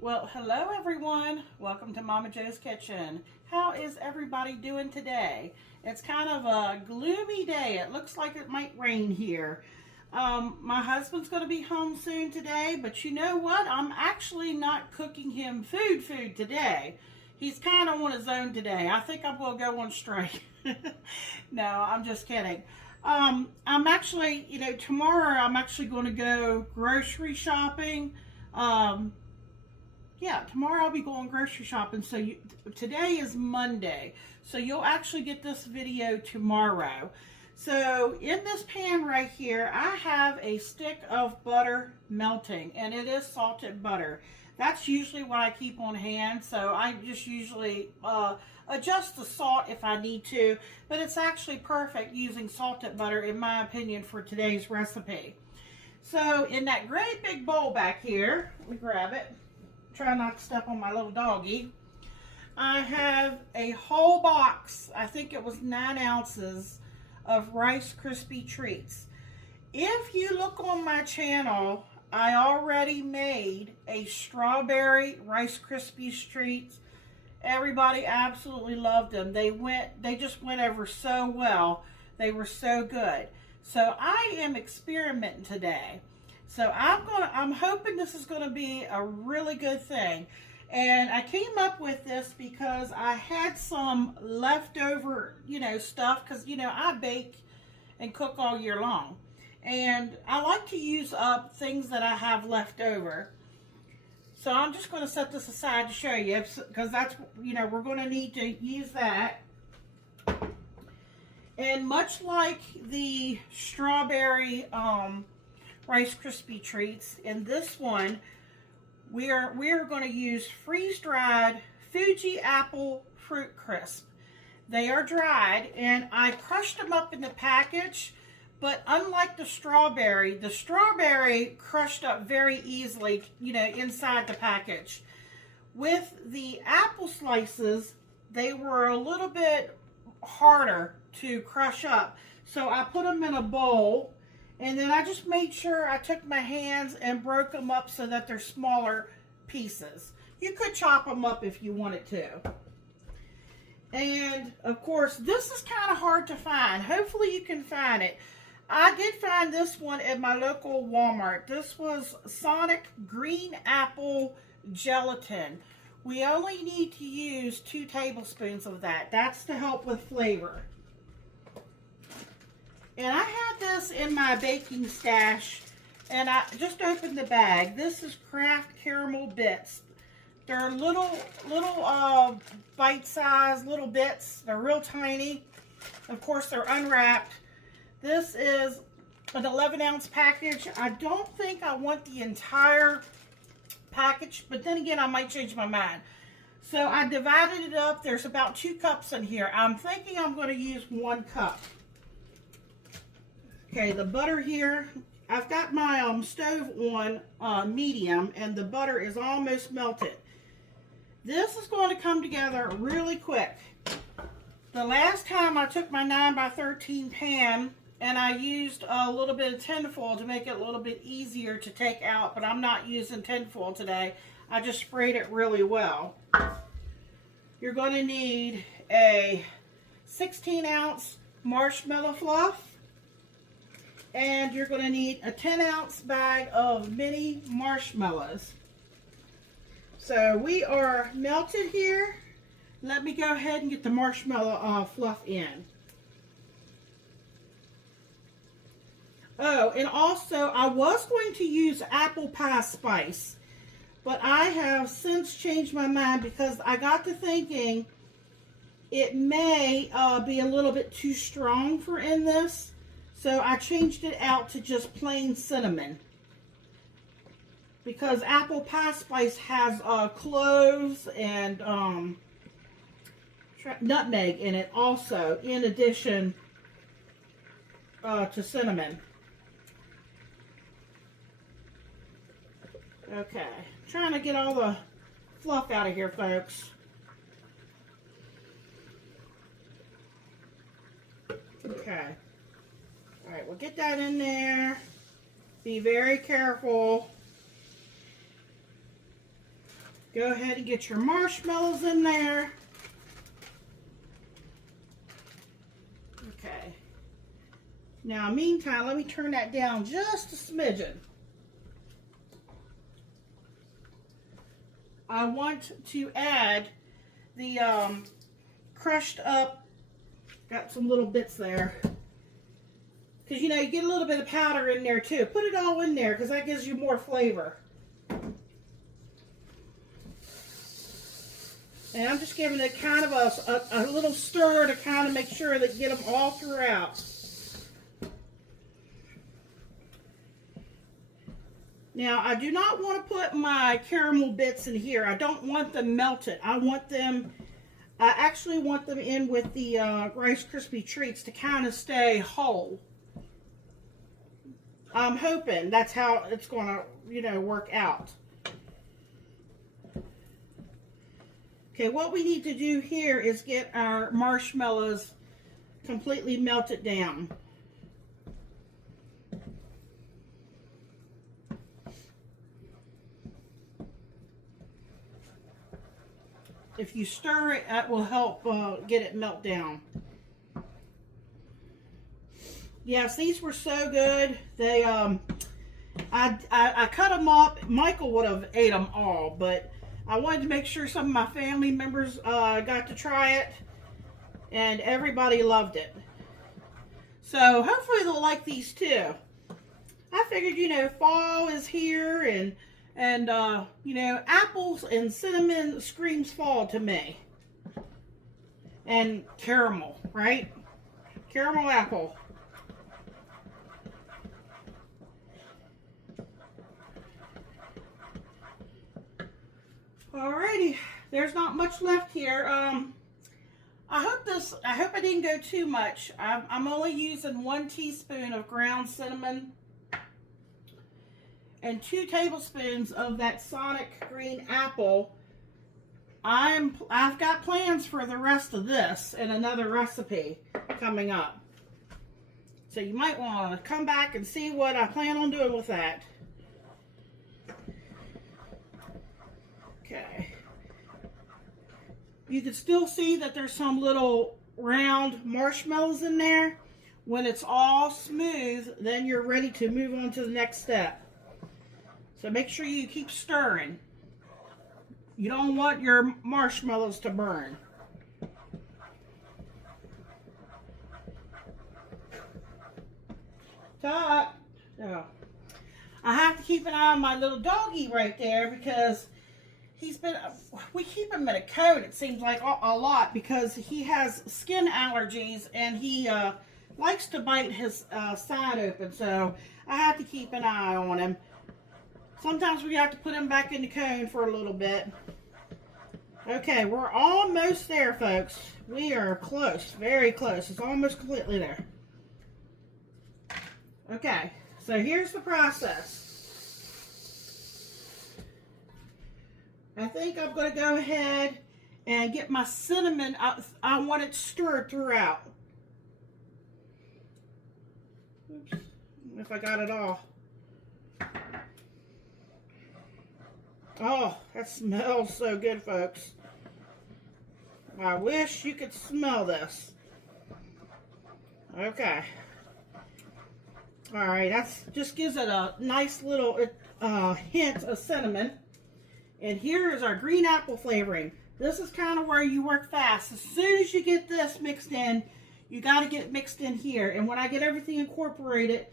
Well, hello everyone. Welcome to Momma Jo's Kitchen. How is everybody doing today? It's kind of a gloomy day. It looks like it might rain here. My husband's going to be home soon today, but you know what? I'm actually not cooking him food today. He's kind of on his own today. I think I'm going to go on strike. No, I'm just kidding. I'm actually, tomorrow I'm actually going to go grocery shopping. Yeah, tomorrow I'll be going grocery shopping. So today is Monday. So you'll actually get this video tomorrow. So in this pan right here, I have a stick of butter melting, and it is salted butter. That's usually what I keep on hand. So I just usually adjust the salt if I need to, but it's actually perfect using salted butter in my opinion for today's recipe. So in that great big bowl back here, let me grab it. Try not to step on my little doggy. I have a whole box, I think it was 9 ounces of Rice Krispie treats. If you look on my channel, I already made a strawberry Rice Krispies treats. Everybody absolutely loved them. They just went over so well. They were so good. So I am experimenting today. So I'm hoping this is going to be a really good thing. And I came up with this because I had some leftover, stuff, because, I bake and cook all year long. And I like to use up things that I have left over. So I'm just going to set this aside to show you, because that's, we're going to need to use that. And much like the strawberry Rice Krispie treats, in this one we are going to use freeze-dried Fuji Apple Fruit Crisp. They are dried, and I crushed them up in the package, but unlike the strawberry crushed up very easily, inside the package. With the apple slices, they were a little bit harder to crush up, so I put them in a bowl. And then I just made sure I took my hands and broke them up so that they're smaller pieces. You could chop them up if you wanted to. And of course, this is kind of hard to find. Hopefully you can find it. I did find this one at my local Walmart. This was Sonic Green Apple Gelatin. We only need to use 2 tablespoons of that. That's to help with flavor. And I had this in my baking stash, and I just opened the bag. This is Kraft Caramel Bits. They're little bite-sized little bits. They're real tiny. Of course, they're unwrapped. This is an 11-ounce package. I don't think I want the entire package, but then again, I might change my mind. So I divided it up. There's about 2 cups in here. I'm thinking I'm going to use 1 cup. Okay, the butter here, I've got my stove on medium, and the butter is almost melted. This is going to come together really quick. The last time I took my 9x13 pan and I used a little bit of tinfoil to make it a little bit easier to take out, but I'm not using tinfoil today. I just sprayed it really well. You're going to need a 16-ounce marshmallow fluff. And you're going to need a 10-ounce bag of mini marshmallows. So we are melted here. Let me go ahead and get the marshmallow fluff in. Oh, and also I was going to use apple pie spice, but I have since changed my mind because I got to thinking it may be a little bit too strong for in this. So I changed it out to just plain cinnamon, because apple pie spice has cloves and nutmeg in it also, in addition to cinnamon. Okay, trying to get all the fluff out of here, folks. Okay. All right, we'll get that in there. Be very careful. Go ahead and get your marshmallows in there. Okay. Now, meantime, let me turn that down just a smidgen. I want to add the crushed up, got some little bits there. Because, you know, you get a little bit of powder in there too. Put it all in there because that gives you more flavor. And I'm just giving it kind of a little stir to kind of make sure that get them all throughout. Now, I do not want to put my caramel bits in here. I don't want them melted. I actually want them in with the Rice Krispie treats to kind of stay whole. I'm hoping that's how it's going to, you know, work out. Okay, what we need to do here is get our marshmallows completely melted down. If you stir it, that will help get it melt down. Yes, these were so good. They, I cut them up. Michael would have ate them all, but I wanted to make sure some of my family members got to try it, and everybody loved it. So hopefully they'll like these too. I figured, you know, fall is here, and you know, apples and cinnamon screams fall to me. And caramel, right? Caramel apple. Alrighty, there's not much left here. I hope I didn't go too much. I'm only using 1 teaspoon of ground cinnamon and 2 tablespoons of that Sonic green apple. I've got plans for the rest of this and another recipe coming up. So you might want to come back and see what I plan on doing with that. Okay. You can still see that there's some little round marshmallows in there. When it's all smooth, then you're ready to move on to the next step. So make sure you keep stirring. You don't want your marshmallows to burn. Todd. Oh. I have to keep an eye on my little doggy right there because we keep him in a coat, it seems like a lot, because he has skin allergies and he likes to bite his side open. So I have to keep an eye on him. Sometimes we have to put him back in the cone for a little bit. Okay, we're almost there, folks. We are close, very close. It's almost completely there. Okay, so here's the process. I think I'm going to go ahead and get my cinnamon. I want it stirred throughout. Oops, if I got it all. Oh, that smells so good, folks. I wish you could smell this. Okay. Alright, that just gives it a nice little hint of cinnamon. And here is our green apple flavoring. This is kind of where you work fast. As soon as you get this mixed in, you got to get it mixed in here. And when I get everything incorporated,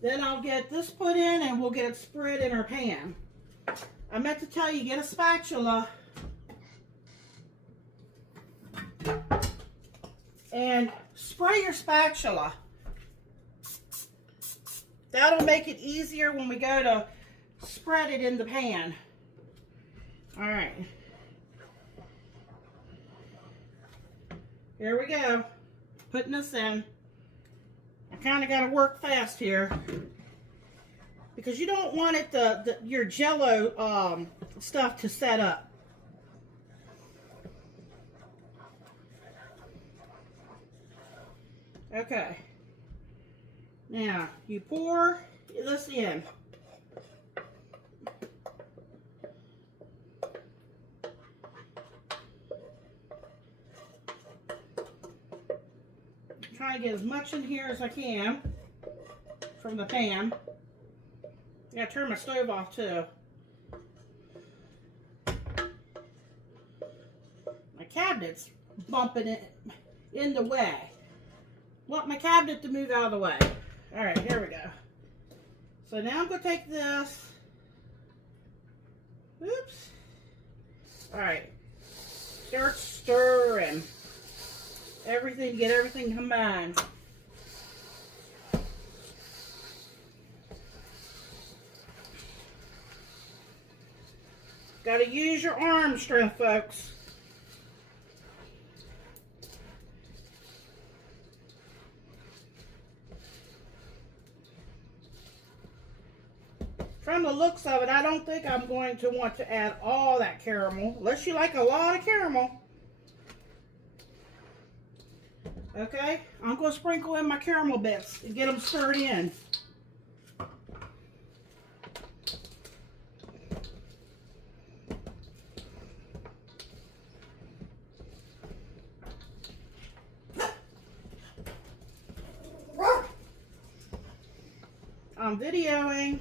then I'll get this put in and we'll get it spread in our pan. I meant to tell you, get a spatula and spray your spatula. That'll make it easier when we go to spread it in the pan. All right. Here we go. Putting this in. I kind of got to work fast here, because you don't want it your Jell-O stuff to set up. Okay. Now you pour this in. trying to get as much in here as I can from the pan. I gotta turn my stove off too. My cabinet's bumping it in the way. Want my cabinet to move out of the way. All right, here we go. So now I'm gonna take this. Oops. All right. Start stirring everything, get everything combined. Got to use your arm strength, folks. From the looks of it, I don't think I'm going to want to add all that caramel, unless you like a lot of caramel. Okay, I'm going to sprinkle in my caramel bits and get them stirred in. I'm videoing.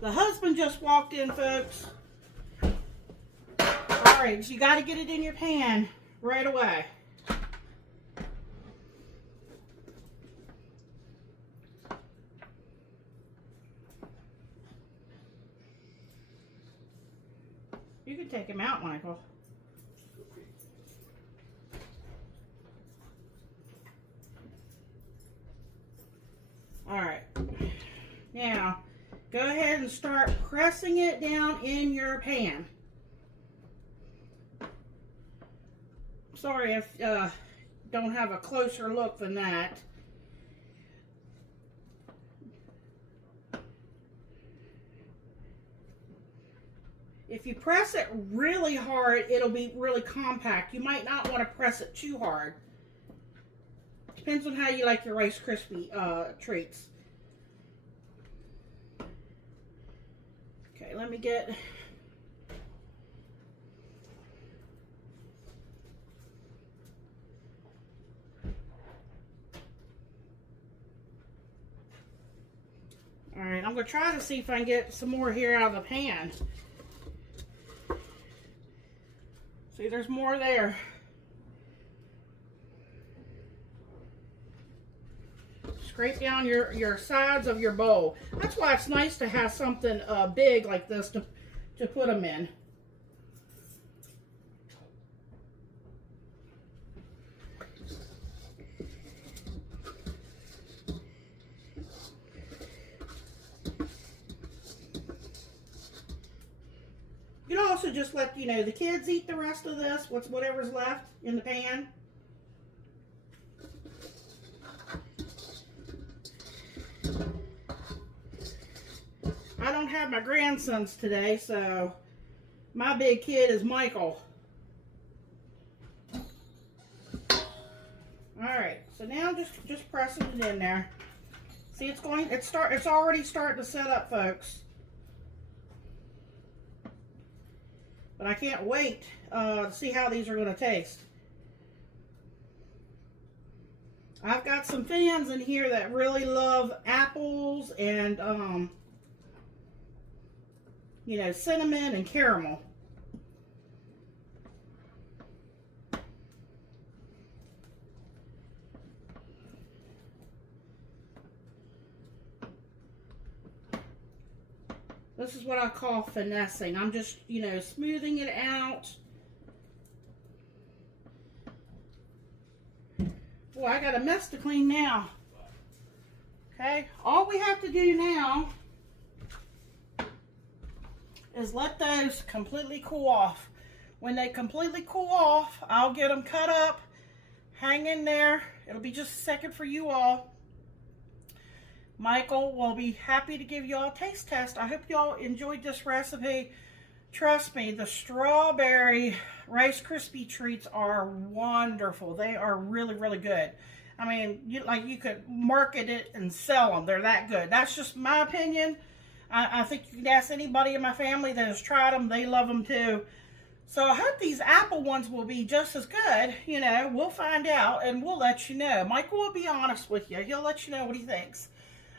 The husband just walked in, folks. Alright, so you got to get it in your pan right away. You can take him out, Michael. Alright. Now, go ahead and start pressing it down in your pan. Sorry if don't have a closer look than that. If you press it really hard, it'll be really compact. You might not want to press it too hard. Depends on how you like your Rice Krispie treats. Okay, let me get... Alright, I'm going to try to see if I can get some more here out of the pan. See, there's more there. Scrape down your sides of your bowl. That's why it's nice to have something big like this to put them in. You can also just let, the kids eat the rest of this, whatever's left in the pan. I don't have my grandsons today, so my big kid is Michael. Alright, so now just pressing it in there. See, it's already starting to set up, folks. But I can't wait to see how these are going to taste. I've got some fans in here that really love apples and, cinnamon and caramel. This is what I call finessing. I'm just, smoothing it out. Boy, I got a mess to clean now. Okay, all we have to do now is let those completely cool off. When they completely cool off, I'll get them cut up. Hang in there. It'll be just a second for you all. Michael will be happy to give you all a taste test. I hope y'all enjoyed this recipe. Trust me, the strawberry Rice Krispie treats are wonderful. They are really, really good. I mean, you could market it and sell them. They're that good. That's just my opinion. I think you can ask anybody in my family that has tried them. They love them too. So I hope these apple ones will be just as good. You know, we'll find out and we'll let you know. Michael will be honest with you. He'll let you know what he thinks.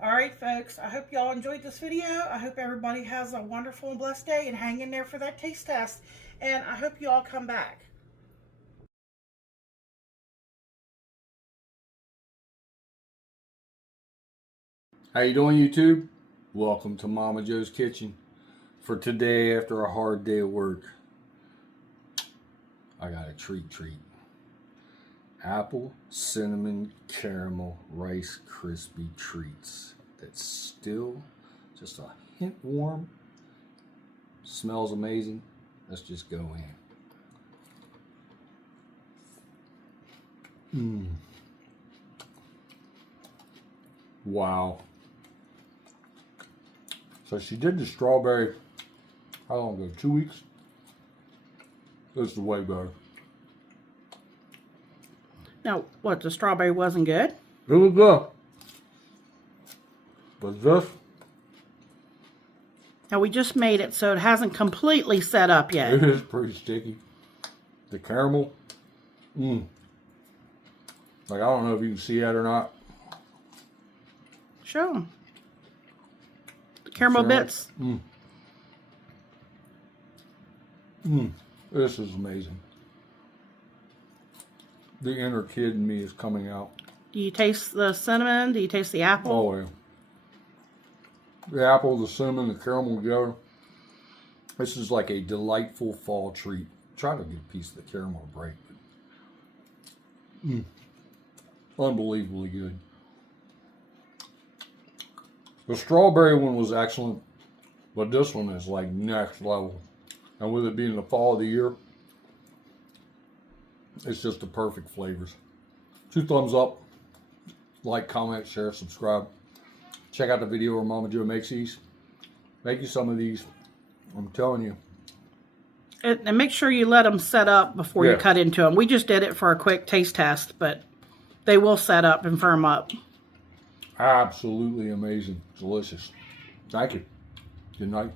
All right, folks, I hope y'all enjoyed this video. I hope everybody has a wonderful and blessed day, and hang in there for that taste test. And I hope you all come back. How you doing, YouTube? Welcome to Momma Jo's Kitchen. For today, after a hard day of work, I got a treat. Apple cinnamon caramel rice crispy treats that's still just a hint warm. Smells amazing. Let's just go in. Wow. So she did the strawberry, how long ago? 2 weeks? This is way better. Now, what, the strawberry wasn't good? It was good. But this? Now, we just made it, so it hasn't completely set up yet. It is pretty sticky. The caramel. Like, I don't know if you can see that or not. Show them. The caramel bits. This is amazing. The inner kid in me is coming out. Do you taste the cinnamon? Do you taste the apple? Oh, yeah. The apple, the cinnamon, the caramel together. This is like a delightful fall treat. Try to get a piece of the caramel to break. Unbelievably good. The strawberry one was excellent, but this one is like next level. And with it being the fall of the year, it's just the perfect flavors. 2 thumbs up. Like, comment, share, subscribe. Check out the video where Momma Jo makes these. Make you some of these. I'm telling you. And make sure you let them set up before you cut into them. We just did it for a quick taste test, but they will set up and firm up. Absolutely amazing. Delicious. Thank you. Good night.